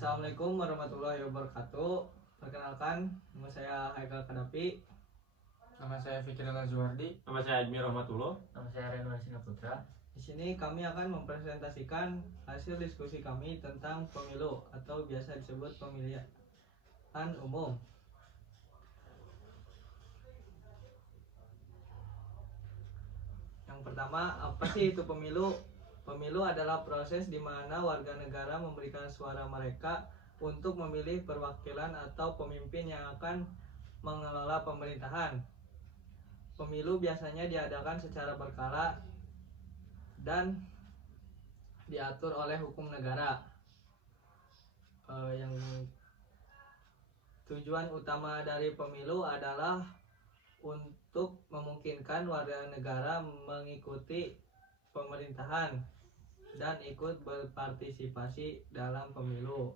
Assalamualaikum warahmatullahi wabarakatuh. Perkenalkan, nama saya Haikal Kadapi. Nama saya Fikri Lazuardi. Nama saya Admir Rahmatullah. Nama saya Renwan Sinaputra. Di sini kami akan mempresentasikan hasil diskusi kami tentang pemilu atau biasa disebut pemilihan umum. Yang pertama, apa sih itu pemilu? Pemilu adalah proses di mana warga negara memberikan suara mereka untuk memilih perwakilan atau pemimpin yang akan mengelola pemerintahan. Pemilu biasanya diadakan secara berkala dan diatur oleh hukum negara. Yang tujuan utama dari pemilu adalah untuk memungkinkan warga negara mengikuti pemerintahan dan ikut berpartisipasi dalam pemilu.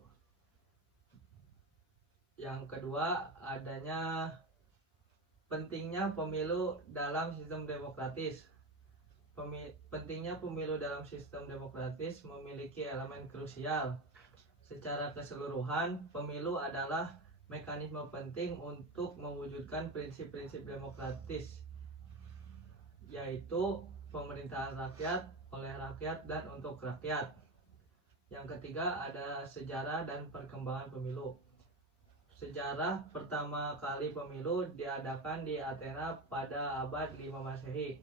Yang kedua, pentingnya pemilu dalam sistem demokratis. Pentingnya pemilu dalam sistem demokratis memiliki elemen krusial. Secara keseluruhan, pemilu adalah mekanisme penting untuk mewujudkan prinsip-prinsip demokratis, yaitu pemerintahan rakyat, oleh rakyat, dan untuk rakyat. Yang ketiga, ada sejarah dan perkembangan pemilu. Sejarah pertama kali pemilu diadakan di Athena pada abad 5 Masehi.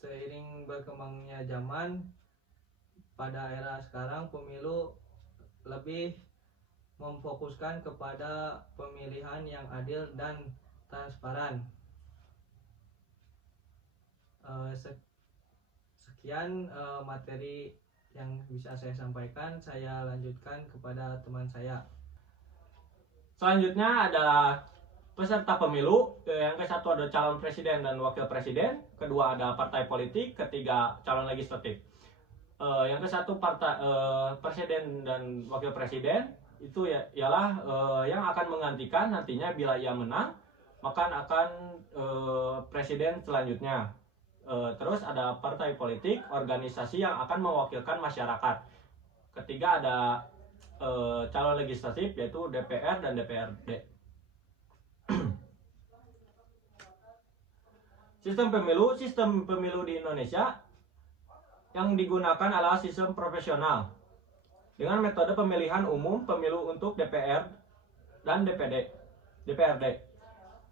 Seiring berkembangnya zaman, pada era sekarang pemilu lebih memfokuskan kepada pemilihan yang adil dan transparan. Sekian materi yang bisa saya sampaikan. Saya lanjutkan kepada teman saya. Selanjutnya ada peserta pemilu. Yang ke satu ada calon presiden dan wakil presiden. Kedua ada partai politik. Ketiga calon legislatif. Yang ke satu partai presiden dan wakil presiden itu ialah yang akan menggantikan nantinya bila ia menang, maka akan presiden selanjutnya. Terus ada partai politik, organisasi yang akan mewakilkan masyarakat. Ketiga ada calon legislatif, yaitu DPR dan DPRD. Sistem pemilu di Indonesia yang digunakan adalah sistem proporsional dengan metode pemilihan umum pemilu untuk DPR dan DPRD.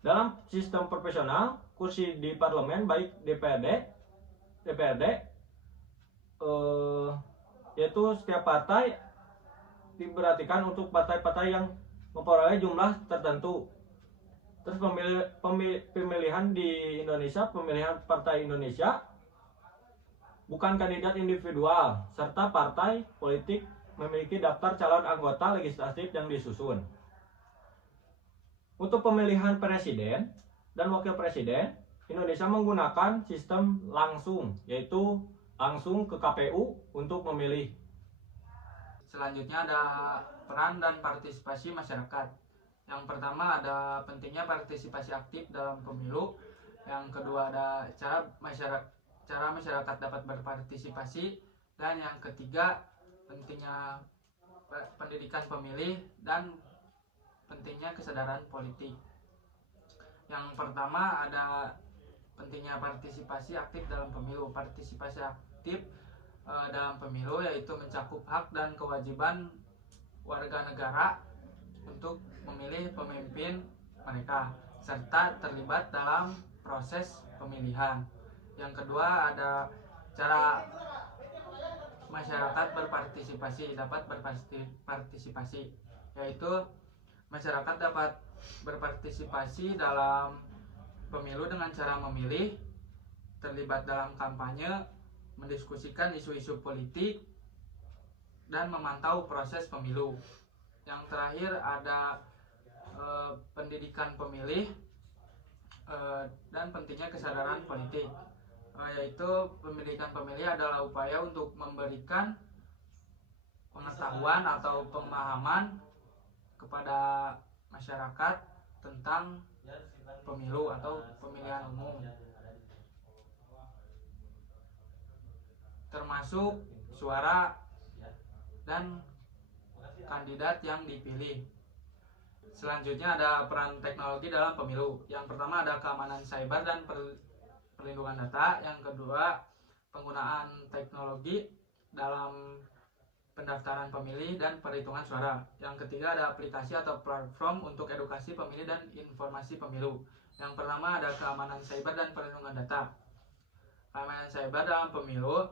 Dalam sistem proporsional, kursi di parlemen baik DPRD yaitu setiap partai diperhatikan untuk partai-partai yang memperoleh jumlah tertentu. Terus pemilihan di Indonesia, pemilihan partai Indonesia bukan kandidat individual, serta partai politik memiliki daftar calon anggota legislatif yang disusun. Untuk pemilihan presiden dan wakil presiden, Indonesia menggunakan sistem langsung, yaitu langsung ke KPU untuk memilih. Selanjutnya ada peran dan partisipasi masyarakat. Yang pertama ada pentingnya partisipasi aktif dalam pemilu. Yang kedua ada cara masyarakat dapat berpartisipasi. Dan yang ketiga pentingnya pendidikan pemilih dan pentingnya kesadaran politik. Yang pertama ada pentingnya partisipasi aktif dalam pemilu. Partisipasi aktif dalam pemilu yaitu mencakup hak dan kewajiban warga negara untuk memilih pemimpin mereka serta terlibat dalam proses pemilihan. Yang kedua ada cara masyarakat dapat berpartisipasi, yaitu masyarakat dapat berpartisipasi dalam pemilu dengan cara memilih, terlibat dalam kampanye, mendiskusikan isu-isu politik, dan memantau proses pemilu. Yang terakhir ada pendidikan pemilih dan pentingnya kesadaran politik, yaitu pendidikan pemilih adalah upaya untuk memberikan pengetahuan atau pemahaman kepada masyarakat tentang pemilu atau pemilihan umum, termasuk suara dan kandidat yang dipilih. Selanjutnya ada peran teknologi dalam pemilu. Yang pertama ada keamanan cyber dan perlindungan data. Yang kedua, penggunaan teknologi dalam pendaftaran pemilih dan perhitungan suara. Yang ketiga ada aplikasi atau platform untuk edukasi pemilih dan informasi pemilu. Yang pertama ada keamanan cyber dan perlindungan data. Keamanan cyber dalam pemilu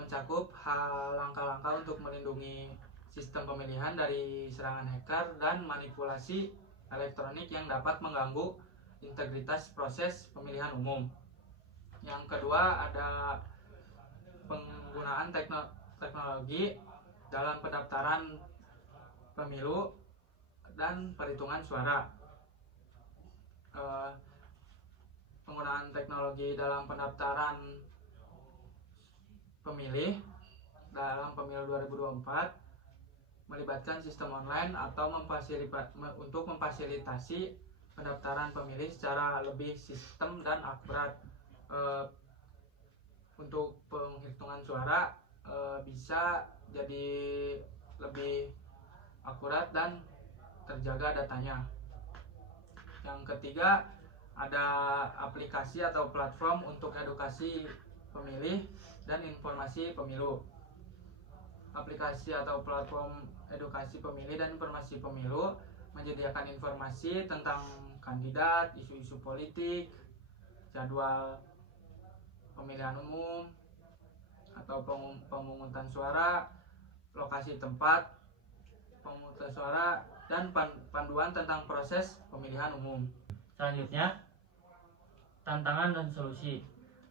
mencakup langkah-langkah untuk melindungi sistem pemilihan dari serangan hacker dan manipulasi elektronik yang dapat mengganggu integritas proses pemilihan umum. Yang kedua ada penggunaan teknologi dalam pendaftaran pemilu dan perhitungan suara. Penggunaan teknologi dalam pendaftaran pemilih dalam pemilu 2024 melibatkan sistem online atau untuk memfasilitasi pendaftaran pemilih secara lebih sistem dan akurat. Untuk penghitungan suara bisa jadi lebih akurat dan terjaga datanya. Yang ketiga ada aplikasi atau platform untuk edukasi pemilih dan informasi pemilu. Aplikasi atau platform edukasi pemilih dan informasi pemilu menyediakan informasi tentang kandidat, isu-isu politik, jadwal pemilihan umum atau pemungutan suara, lokasi tempat pemungutan suara, dan panduan tentang proses pemilihan umum. Selanjutnya, tantangan dan solusi.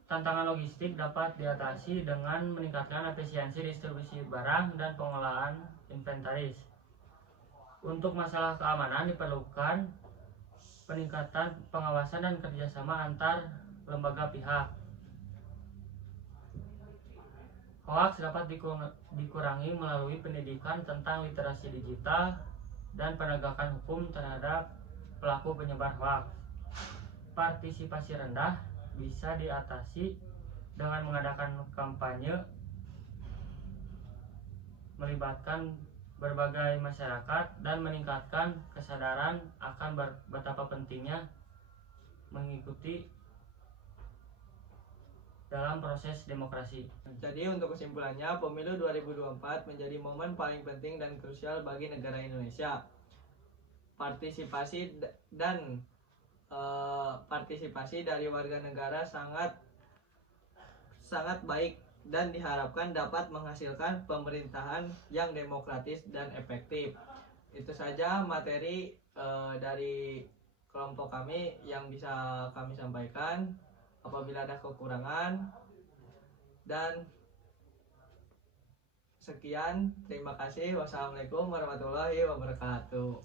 Tantangan logistik dapat diatasi dengan meningkatkan efisiensi distribusi barang dan pengolahan inventaris. Untuk masalah keamanan diperlukan peningkatan pengawasan dan kerjasama antar lembaga pihak. Hoaks dapat dikurangi melalui pendidikan tentang literasi digital dan penegakan hukum terhadap pelaku penyebar hoaks. Partisipasi rendah bisa diatasi dengan mengadakan kampanye, melibatkan berbagai masyarakat, dan meningkatkan kesadaran akan betapa pentingnya mengikuti dalam proses demokrasi. Jadi untuk kesimpulannya, pemilu 2024 menjadi momen paling penting dan krusial bagi negara Indonesia. Partisipasi dari warga negara sangat baik dan diharapkan dapat menghasilkan pemerintahan yang demokratis dan efektif. Itu saja materi dari kelompok kami yang bisa kami sampaikan. Apabila ada kekurangan, dan sekian, terima kasih. Wassalamualaikum warahmatullahi wabarakatuh.